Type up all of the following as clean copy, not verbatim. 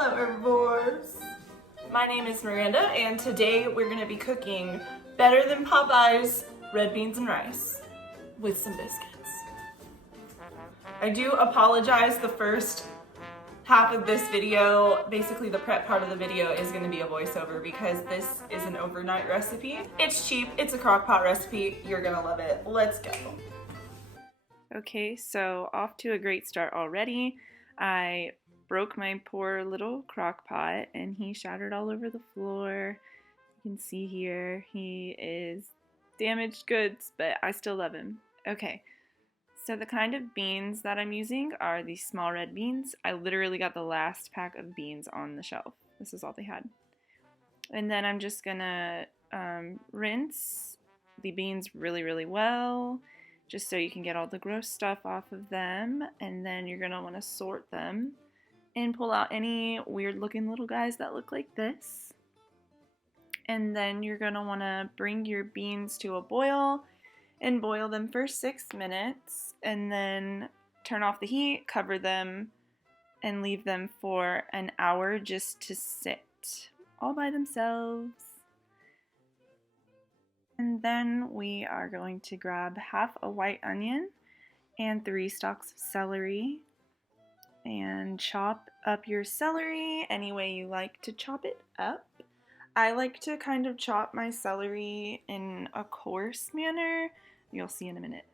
Hello herbivores! My name is Miranda and today we're going to be cooking better than Popeyes red beans and rice with some biscuits. I do apologize, the first half of this video, basically the prep part of the video, is going to be a voiceover because this is an overnight recipe. It's cheap, it's a crock pot recipe, you're going to love it. Let's go. Okay, so off to a great start already. I broke my poor little crock pot and he shattered all over the floor. You can see here he is damaged goods, but I still love him. Okay, so the kind of beans that I'm using are these small red beans. I literally got the last pack of beans on the shelf. This is all they had. And then I'm just gonna rinse the beans really well, just so you can get all the gross stuff off of them. And then you're gonna wanna sort them and pull out any weird looking little guys that look like this. And then you're gonna wanna bring your beans to a boil and boil them for 6 minutes, and then turn off the heat, cover them, and leave them for an hour just to sit all by themselves. And then we are going to grab half a white onion and 3 stalks of celery and chop up your celery any way you like to chop it up. I like to kind of chop my celery in a coarse manner. You'll see in a minute.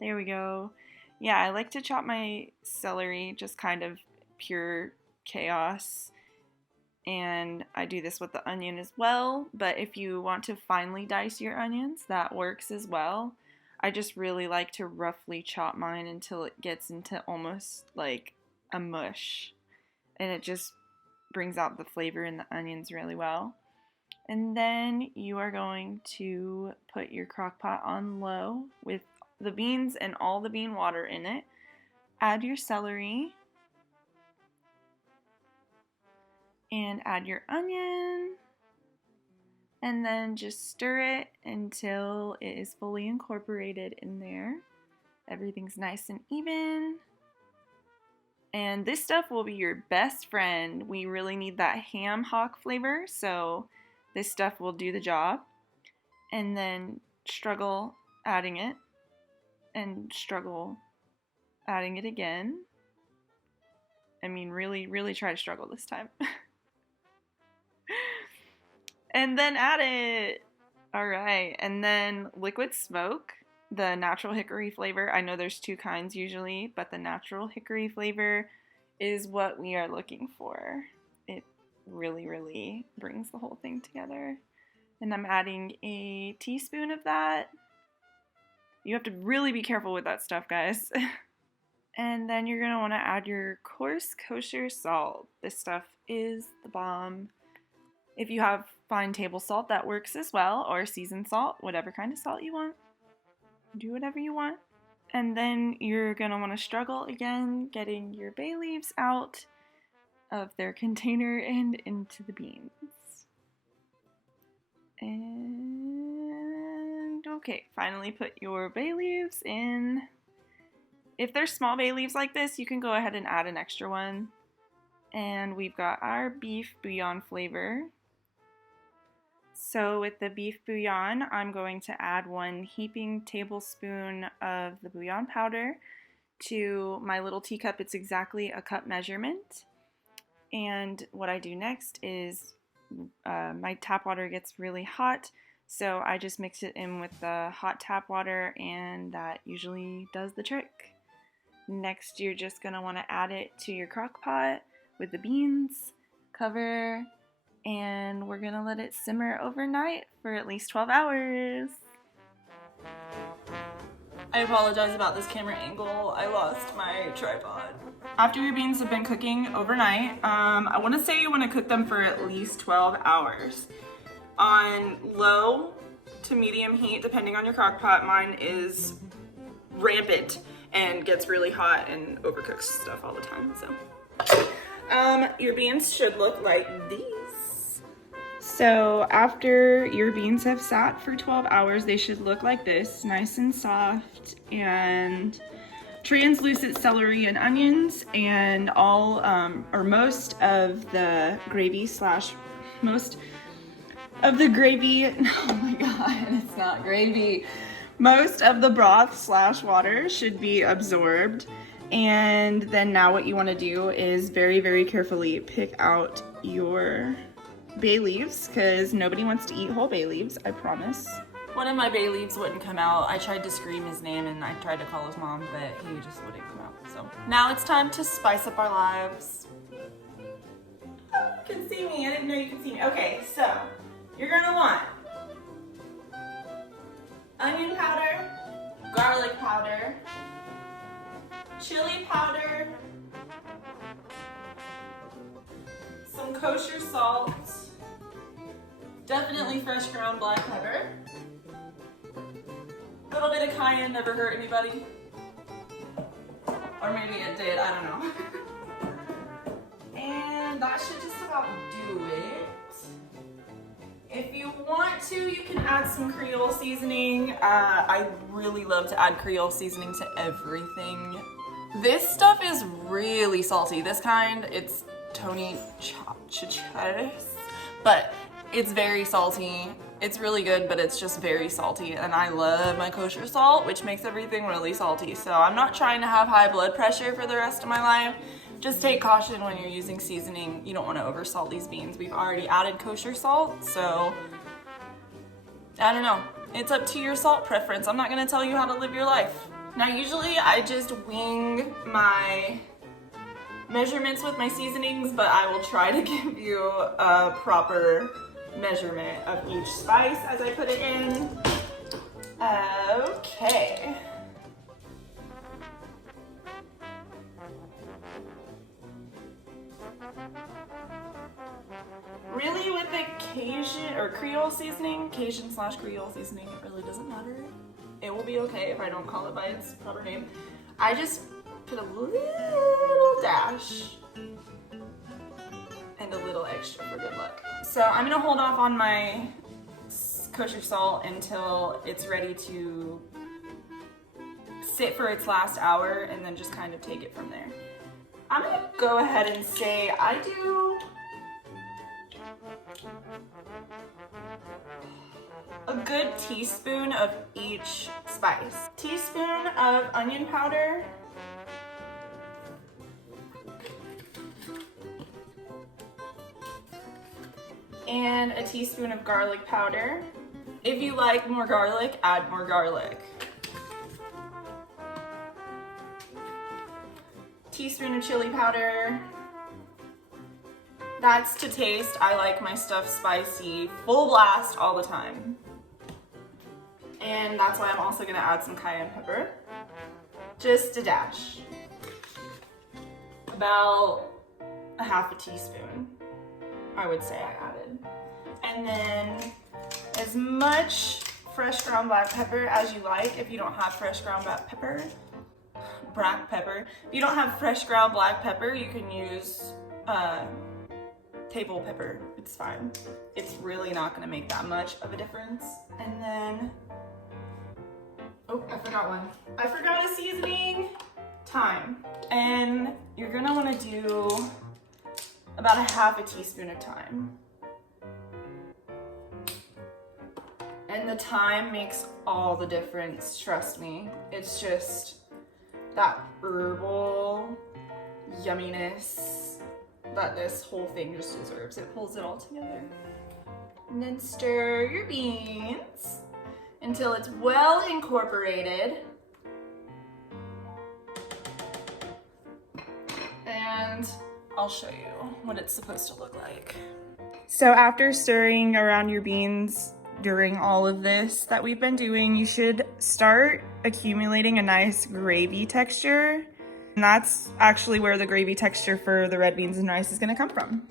There we go. Yeah, I like to chop my celery just kind of pure chaos. And I do this with the onion as well, but if you want to finely dice your onions, that works as well. I just really like to roughly chop mine until it gets into almost like a mush, and it just brings out the flavor in the onions really well. And then you are going to put your crock pot on low with the beans and all the bean water in it. Add your celery and add your onion, and then just stir it until it is fully incorporated in there. Everything's nice and even. And this stuff will be your best friend. We really need that ham hock flavor, so this stuff will do the job. And then struggle adding it, and struggle adding it again. I mean, really try to struggle this time. And then add it. Alright, and then liquid smoke, the natural hickory flavor. I know there's 2 kinds usually, but the natural hickory flavor is what we are looking for. It really brings the whole thing together. And I'm adding a teaspoon of that. You have to really be careful with that stuff, guys. And then you're going to want to add your coarse kosher salt. This stuff is the bomb. If you have fine table salt, that works as well, or seasoned salt, whatever kind of salt you want. Do whatever you want. And then you're going to want to struggle again, getting your bay leaves out of their container and into the beans. And okay, finally put your bay leaves in. If there's small bay leaves like this, you can go ahead and add an extra one. And we've got our beef bouillon flavor. So with the beef bouillon, I'm going to add 1 heaping tablespoon of the bouillon powder to my little teacup. It's exactly a cup measurement. And what I do next is my tap water gets really hot, so I just mix it in with the hot tap water, and that usually does the trick. Next, you're just going to want to add it to your crock pot with the beans, cover, and we're gonna let it simmer overnight for at least 12 hours. I apologize about this camera angle. I lost my tripod. After your beans have been cooking overnight, I want to say you want to cook them for at least 12 hours. On low to medium heat, depending on your crock pot. Mine is rampant and gets really hot and overcooks stuff all the time. So, your beans should look like these. So after your beans have sat for 12 hours, they should look like this, nice and soft and translucent celery and onions, and all or most of the gravy slash most of the gravy. Oh my god, it's not gravy. Most of the broth slash water should be absorbed. And then now what you want to do is very, very carefully pick out your bay leaves, because nobody wants to eat whole bay leaves, I promise. One of my bay leaves wouldn't come out. I tried to scream his name and I tried to call his mom, but he just wouldn't come out. So now it's time to spice up our lives. Oh, you can see me. I didn't know you could see me. Okay, so you're gonna want onion powder, garlic powder, chili powder, some kosher salt, definitely fresh ground black pepper. A little bit of cayenne never hurt anybody. Or maybe it did, I don't know. And that should just about do it. If you want to, you can add some Creole seasoning. I really love to add Creole seasoning to everything. This stuff is really salty. This kind, it's Tony Chachares, but it's very salty. It's really good, but it's just very salty, and I love my kosher salt, which makes everything really salty. So I'm not trying to have high blood pressure for the rest of my life. Just take caution when you're using seasoning. You don't want to oversalt these beans. We've already added kosher salt, so I don't know. It's up to your salt preference. I'm not going to tell you how to live your life. Now, usually I just wing my measurements with my seasonings, but I will try to give you a proper measurement of each spice as I put it in. Okay. Really, with the Cajun or Creole seasoning, Cajun slash Creole seasoning, it really doesn't matter. It will be okay if I don't call it by its proper name. I just put a little dash and a little extra for good luck. So I'm gonna hold off on my kosher salt until it's ready to sit for its last hour, and then just kind of take it from there. I'm gonna go ahead and say I do a good teaspoon of each spice. Teaspoon of onion powder, and a teaspoon of garlic powder. If you like more garlic, add more garlic. Teaspoon of chili powder. That's to taste. I like my stuff spicy, full blast all the time. And that's why I'm also gonna add some cayenne pepper. Just a dash. About a half a teaspoon, I would say I added. And then as much fresh ground black pepper as you like. If you don't have fresh ground black pepper, if you don't have fresh ground black pepper, you can use table pepper. It's fine. It's really not gonna make that much of a difference. And then, oh, I forgot one. I forgot a seasoning. Thyme. And you're gonna wanna do about a half a teaspoon of thyme. And the thyme makes all the difference, trust me. It's just that herbal yumminess that this whole thing just deserves. It pulls it all together. And then stir your beans until it's well incorporated. And I'll show you what it's supposed to look like. So after stirring around your beans during all of this that we've been doing, you should start accumulating a nice gravy texture. And that's actually where the gravy texture for the red beans and rice is gonna come from.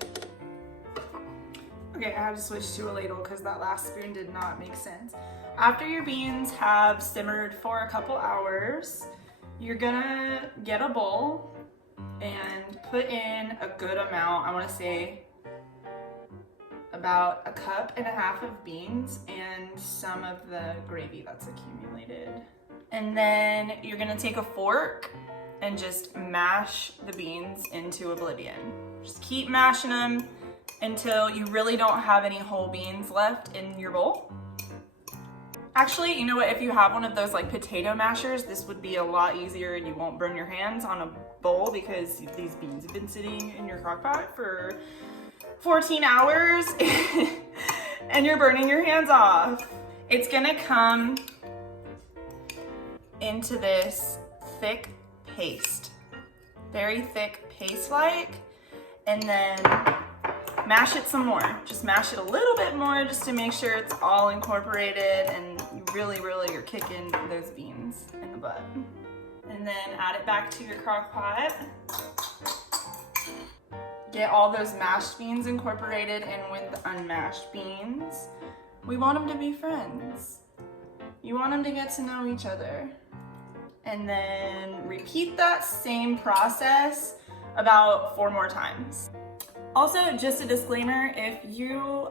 Okay, I have to switch to a ladle because that last spoon did not make sense. After your beans have simmered for a couple hours, you're gonna get a bowl and put in a good amount. I wanna say about 1.5 cups of beans and some of the gravy that's accumulated. And then you're gonna take a fork and just mash the beans into oblivion. Just keep mashing them until you really don't have any whole beans left in your bowl. Actually, you know what? If you have one of those like potato mashers, this would be a lot easier and you won't burn your hands on a bowl because these beans have been sitting in your crock pot for 14 hours and you're burning your hands off. It's gonna come into this thick paste, very thick paste-like, and then mash it some more. Just mash it a little bit more just to make sure it's all incorporated and you really are kicking those beans in the butt. And then add it back to your crock pot. Get all those mashed beans incorporated in with the unmashed beans. We want them to be friends. You want them to get to know each other. And then repeat that same process about 4 more times. Also, just a disclaimer, if you,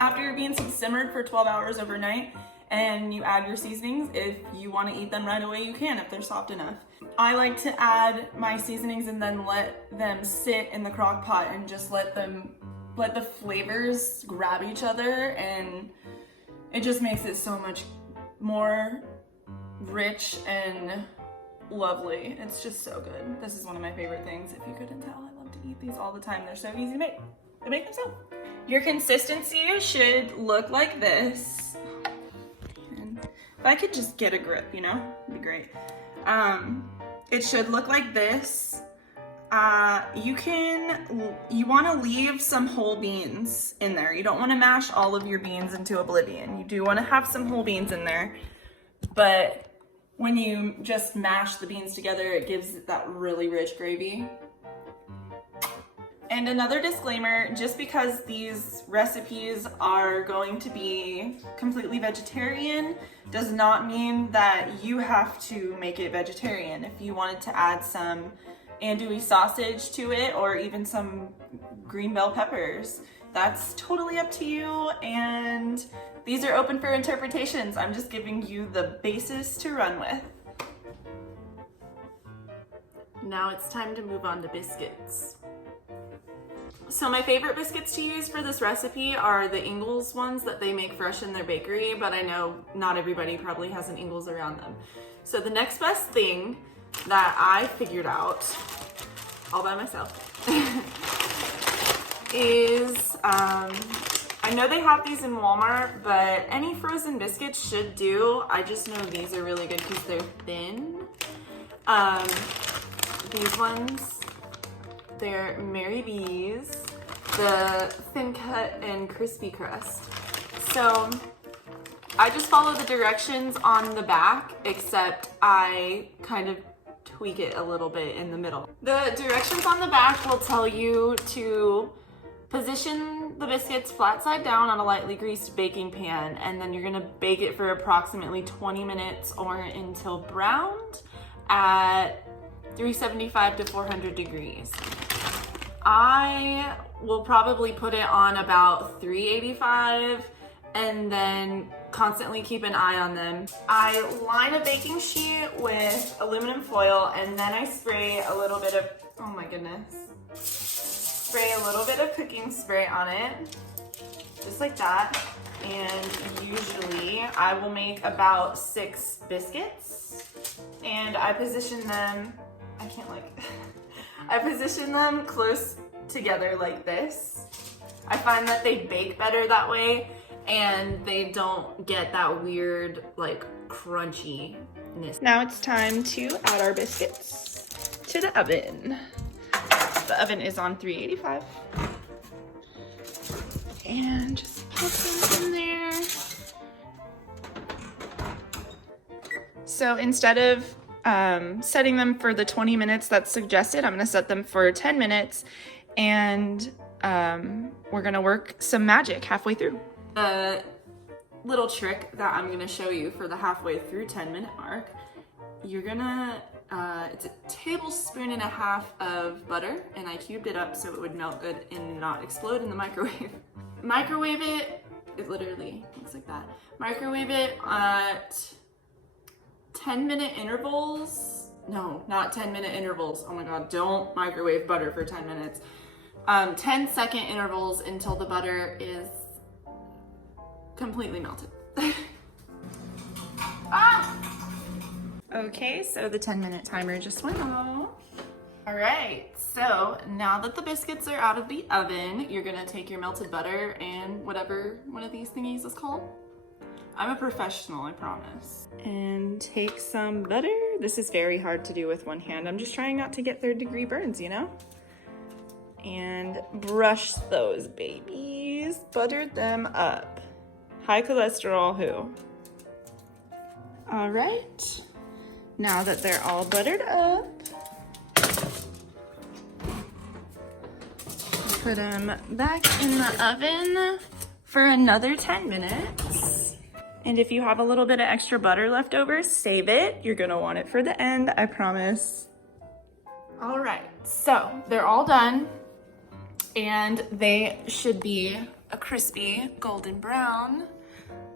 after your beans have simmered for 12 hours overnight and you add your seasonings, if you want to eat them right away, you can if they're soft enough. I like to add my seasonings and then let them sit in the crock pot and just let the flavors grab each other, and it just makes it so much more rich and lovely. It's just so good. This is one of my favorite things. If you couldn't tell, I love to eat these all the time. They're so easy to make. They make them so. Your consistency should look like this. And if I could just get a grip, you know, it'd be great. It should look like this. You want to leave some whole beans in there. You don't want to mash all of your beans into oblivion. You do want to have some whole beans in there, but when you just mash the beans together, it gives it that really rich gravy. And another disclaimer, just because these recipes are going to be completely vegetarian does not mean that you have to make it vegetarian. If you wanted to add some andouille sausage to it or even some green bell peppers, that's totally up to you, and these are open for interpretations. I'm just giving you the basis to run with. Now it's time to move on to biscuits. So my favorite biscuits to use for this recipe are the Ingles ones that they make fresh in their bakery, but I know not everybody probably has an Ingles around them. So the next best thing that I figured out all by myself is, I know they have these in Walmart, but any frozen biscuits should do. I just know these are really good because they're thin. These ones, they're Mary B's, the thin cut and crispy crust. So I just follow the directions on the back, except I kind of tweak it a little bit in the middle. The directions on the back will tell you to position the biscuits flat side down on a lightly greased baking pan, and then you're gonna bake it for approximately 20 minutes or until browned at 375 to 400 degrees. I will probably put it on about 385 and then constantly keep an eye on them. I line a baking sheet with aluminum foil and then I spray a little bit of, oh my goodness, spray a little bit of cooking spray on it, just like that. And usually I will make about 6 biscuits and I position them, I position them close together like this. I find that they bake better that way and they don't get that weird like crunchiness. Now it's time to add our biscuits to the oven. The oven is on 385. And just pop them in there. So instead of setting them for the 20 minutes that's suggested, I'm gonna set them for 10 minutes and we're gonna work some magic halfway through. A little trick that I'm gonna show you for the halfway through 10-minute mark, you're gonna, it's a tablespoon and a half of butter, and I cubed it up so it would melt good and not explode in the microwave. Microwave it, it literally looks like that. Microwave it at 10-minute intervals. No, not 10-minute intervals. Oh my God, don't microwave butter for 10 minutes. 10-second intervals until the butter is completely melted. Ah! Okay, so the 10-minute timer just went off. All right, so now that the biscuits are out of the oven, you're gonna take your melted butter and whatever one of these thingies is called. I'm a professional, I promise. And take some butter. This is very hard to do with one hand. I'm just trying not to get third-degree burns, you know? And brush those babies. Butter them up. High cholesterol who? All right. Now that they're all buttered up, put them back in the oven for another 10 minutes. And if you have a little bit of extra butter left over, save it. You're gonna want it for the end, I promise. All right, so they're all done and they should be a crispy golden brown,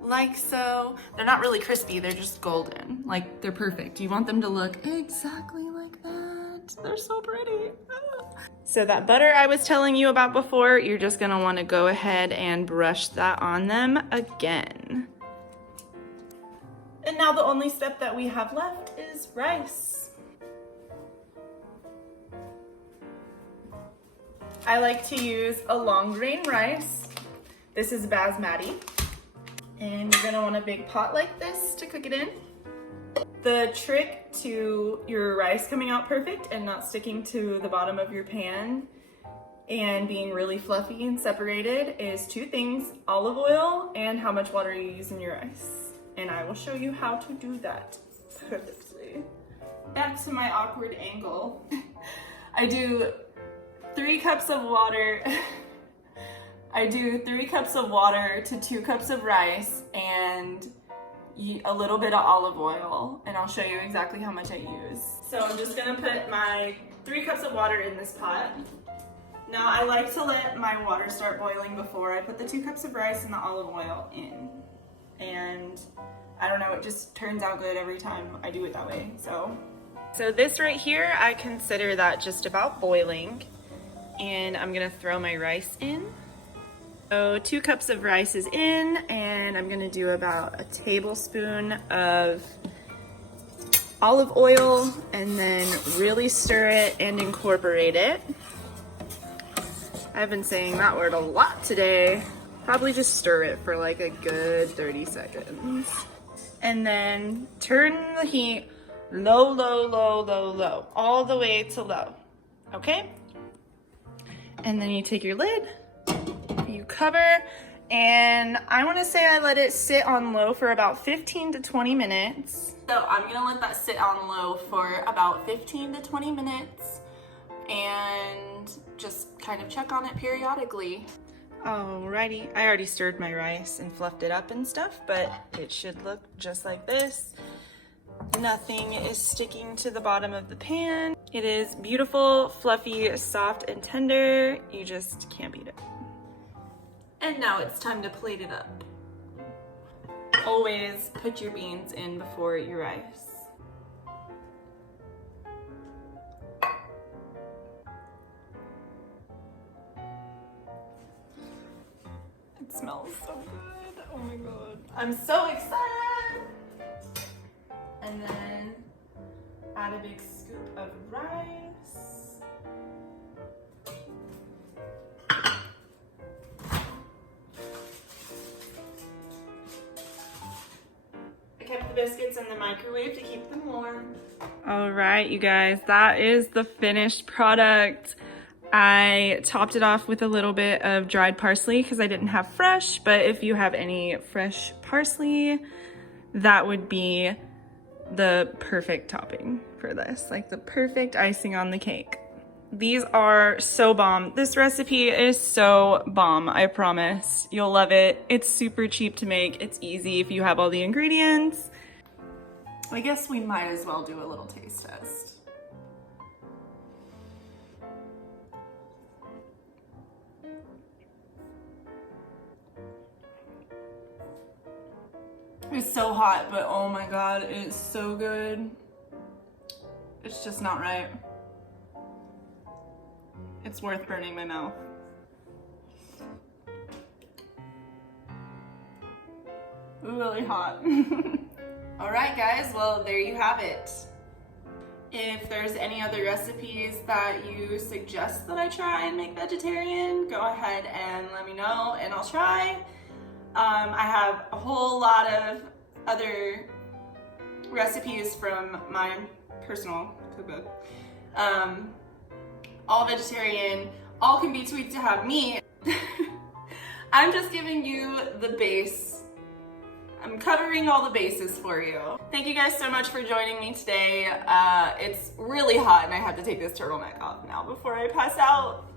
like so. They're not really crispy, they're just golden. Like, they're perfect. You want them to look exactly like that. They're so pretty. So that butter I was telling you about before, you're just gonna wanna go ahead and brush that on them again. And now the only step that we have left is rice. I like to use a long grain rice. This is basmati. And you're gonna want a big pot like this to cook it in. The trick to your rice coming out perfect and not sticking to the bottom of your pan and being really fluffy and separated is two things: olive oil and how much water you use in your rice. And I will show you how to do that perfectly. Back to my awkward angle. I do 3 cups of water. I do 3 cups of water to 2 cups of rice and a little bit of olive oil, and I'll show you exactly how much I use. So I'm just gonna put my 3 cups of water in this pot. Now I like to let my water start boiling before I put the 2 cups of rice and the olive oil in. And I don't know, it just turns out good every time I do it that way, so. So this right here, I consider that just about boiling. And I'm gonna throw my rice in. So 2 cups of rice is in, and I'm gonna do about a tablespoon of olive oil and then really stir it and incorporate it. I've been saying that word a lot today. Probably just stir it for like a good 30 seconds. And then turn the heat low, low, low, low, low, all the way to low, okay? And then you take your lid, you cover, and I wanna say I let it sit on low for about 15 to 20 minutes. So I'm gonna let that sit on low for about 15 to 20 minutes and just kind of check on it periodically. Alrighty, I already stirred my rice and fluffed it up and stuff, but it should look just like this. Nothing is sticking to the bottom of the pan. It is beautiful, fluffy, soft, and tender. You just can't beat it. And now it's time to plate it up. Always put your beans in before your rice. It smells so good. Oh my God. I'm so excited. And then add a big scoop of rice. I kept the biscuits in the microwave to keep them warm. All right, you guys, that is the finished product. I topped it off with a little bit of dried parsley because I didn't have fresh, but if you have any fresh parsley, that would be the perfect topping for this, like the perfect icing on the cake. These are so bomb. This recipe is so bomb, I promise. You'll love it. It's super cheap to make. It's easy if you have all the ingredients. I guess we might as well do a little taste test. It's so hot, but oh my god, it's so good. It's just not right. It's worth burning my mouth. Really hot. Alright guys, well there you have it. If there's any other recipes that you suggest that I try and make vegetarian, go ahead and let me know and I'll try. I have a whole lot of other recipes from my personal cookbook. All vegetarian, all can be tweaked to have meat. I'm just giving you the base. I'm covering all the bases for you. Thank you guys so much for joining me today. It's really hot and I have to take this turtleneck off now before I pass out.